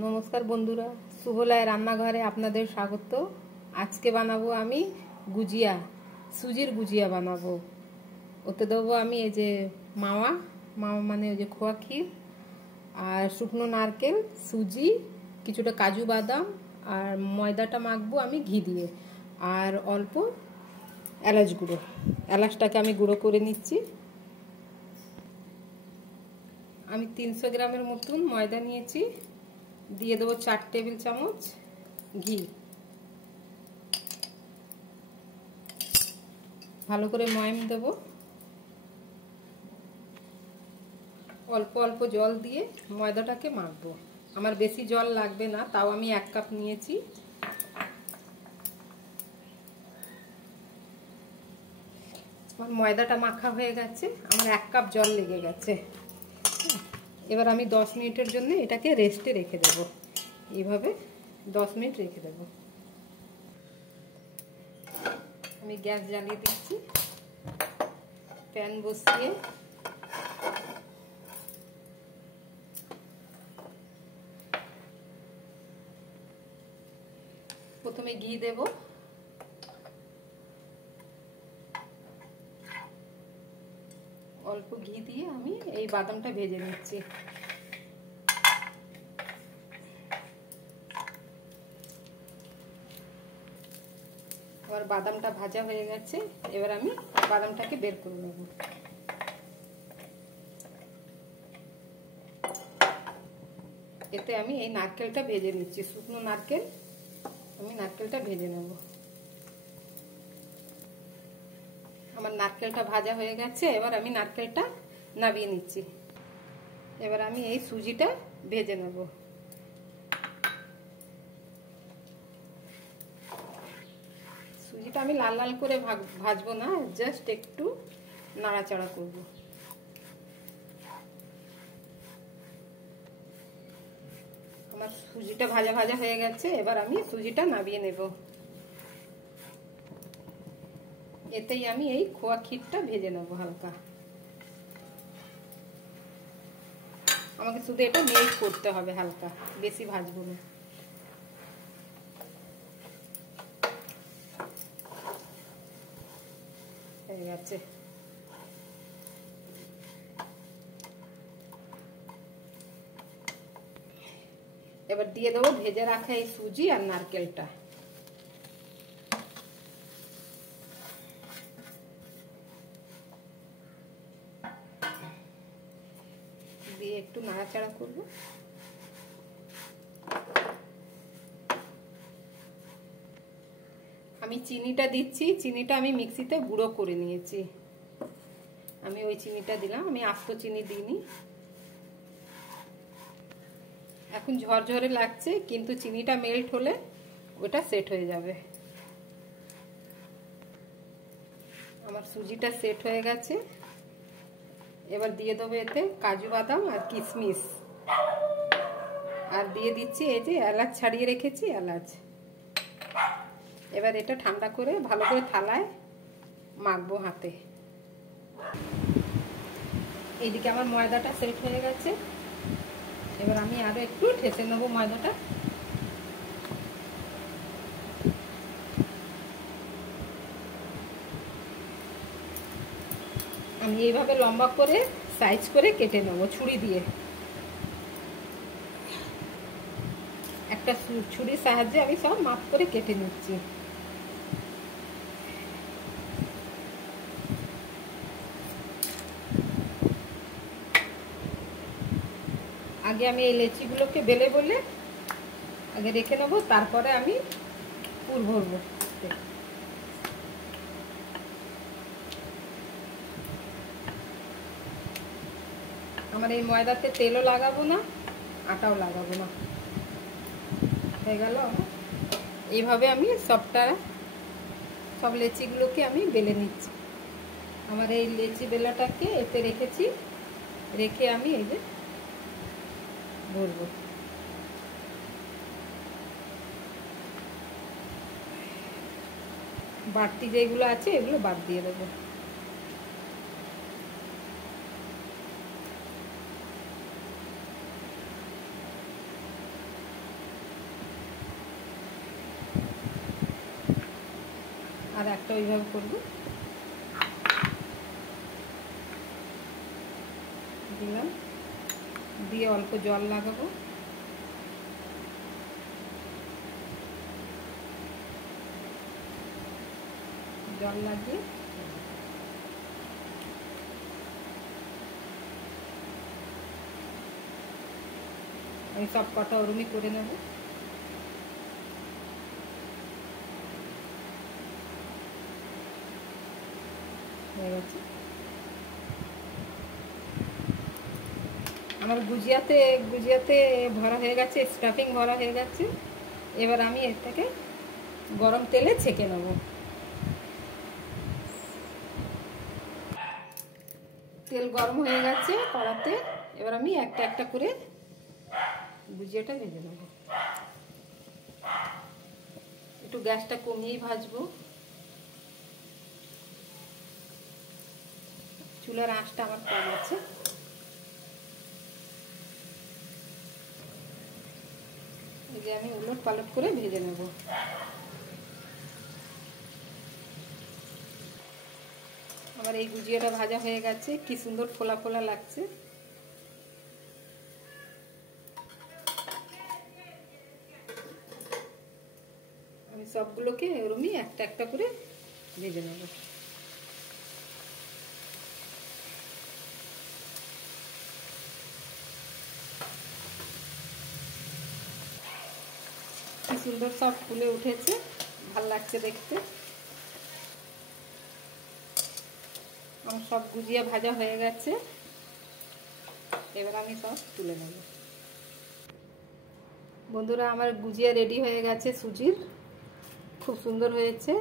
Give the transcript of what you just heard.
নমস্কার বন্ধুরা, শুভলয় রান্নাঘরে আপনাদের স্বাগত। আজকে বানাবো আমি গুজিয়া, সুজির গুজিয়া বানাবো। ওতে দেবো আমি এই যে মাওয়া মানে ওই যে খোয়া ক্ষীর, আর শুকনো নারকেল, সুজি, কিছুটা কাজু বাদাম, আর ময়দাটা মাখবো আমি ঘি দিয়ে, আর অল্প এলাচ গুঁড়ো। এলাচটাকে আমি গুঁড়ো করে নিচ্ছি। আমি 300 গ্রামের মতন ময়দা নিয়েছি, দিয়ে দেবো 4 টেবিল চামচ ঘি। ভালো করে ময়াম দেবো। অল্প অল্প জল দিয়ে ময়দাটাকে মাখবো। আমার বেশি জল লাগবে না, তাও আমি 1 কাপ নিয়েছি। আমার ময়দাটা মাখা হয়ে গেছে, আমার 1 কাপ জল লেগে গেছে। এবার আমি 10 মিনিটের জন্য এটাকে রেস্টে রেখে দেব। এইভাবে 10 মিনিট রেখে দেব। আমি গ্যাস জ্বালিয়ে দিচ্ছি, প্যান বসিয়ে প্রথমে ঘি দেব। অল্প ঘি দিয়ে আমি এই বাদামটা ভেজে নিচ্ছি। আমার বাদামটা ভাজা হয়ে গেছে, এবার আমি বাদামটাকে বের করে নেব। এতে আমি এই নারকেলটা ভেজে নিচ্ছি, শুকনো নারকেল। আমি নারকেলটা ভেজে নেব। আমার নারকেলটা ভাজা হয়ে গেছে, এবার আমি নারকেলটা নামিয়ে নিচ্ছি। এবার আমি এই সুজিটা ভেজে নেব। সুজিটা আমি লাল লাল করে ভাজবো না, জাস্ট একটু নাড়াচাড়া করব। আমার সুজিটা ভাজা ভাজা হয়ে গেছে, এবার আমি সুজিটা নামিয়ে নেব। এতেই আমি এই খোয়া ক্ষীরটা ভেজে নেব হালকা। আমাকে শুধু এটা মেল্ট করতে হবে হালকা, বেশি ভাজবো না। হয়ে গেছে। এবার দিয়ে দেবো ভেজে রাখা এই সুজি আর নারকেলটা। দিয়ে একটু নাড়াচাড়া করব। আমি চিনিটা দিচ্ছি, চিনিটা আমি মিক্সিতে গুঁড়ো করে নিয়েছি। আমি ওই চিনিটা দিলাম, আমি আস্ত চিনি দিইনি। এখন ঝরঝরে লাগছে, কিন্তু চিনিটা মেল্ট হলে ওটা সেট হয়ে যাবে। আমার সুজিটা সেট হয়ে গেছে। এবার দিয়ে দেবো এতে কাজু বাদাম আর কিশমিশ, আর দিয়ে দিচ্ছি এই যে এলাচ ছাড়িয়ে রেখেছি, এলাচ। এবার এটা ঠান্ডা করে ভালো করে থালায় মাখবো হাতে। এইদিকে আমার ময়দাটা সেট হয়ে গেছে। এবার আমি আরো একটু ঠেসে নেবো ময়দাটা। আমি এইভাবে লম্বা করে সাইজ করে কেটে নেবো ছুরি দিয়ে। একটা ছুরির সাহায্যে আমি সব মাপ করে কেটে নিচ্ছি। আগে আমি এই লেচিগুলোকে বেলে বলে আগে রেখে নেবো, তারপরে আমি পুর ভরবো। আমার এই ময়দাতে তেলও লাগাবো না, আটাও লাগাবো না। হয়ে গেল। এইভাবে আমি সব লেচিগুলোকে আমি বেলে নিচ্ছি। আমার এই লেচি বেলাটাকে এতে রেখেছি, রেখে আমি এই যে ভরবো। বাড়তি যেগুলো আছে এগুলো বাদ দিয়ে দেবো। আর একটা ওইভাবে করবো। দিলাম, দিয়ে অল্প জল লাগাবো। জল লাগিয়ে আমি সব কটা ওরমই করে নেব। হয়ে গেছে আমার গুজিয়াতে ভরা হয়ে গেছে, স্টাফিং ভরা হয়ে গেছে। এবার আমি এটাকে গরম তেলে ছেঁকে নেব। তেল গরম হয়ে গেছে কড়াতে, এবার আমি একটা একটা করে গুজিয়াটা ভেজে নেব। একটু গ্যাসটা কমিয়েই ভাজবো, চুলার আঁচটা আমার কম আছে। এই যে আমি উলট পালট করে ভেজে নেব। আমার এই গুজিয়াটা ভাজা হয়ে গেছে, কি সুন্দর ফোলা ফোলা লাগছে। আমি সবগুলোকে এরমই একটা একটা করে ভেজে নেব। কি সুন্দর সব ফুলে উঠেছে, ভাল লাগছে দেখতে। আমার সব গুজিয়া ভাজা হয়ে গেছে, এবার আমি সব তুলে নেব। বন্ধুরা, আমার গুজিয়া রেডি হয়ে গেছে সুজির, খুব সুন্দর হয়েছে।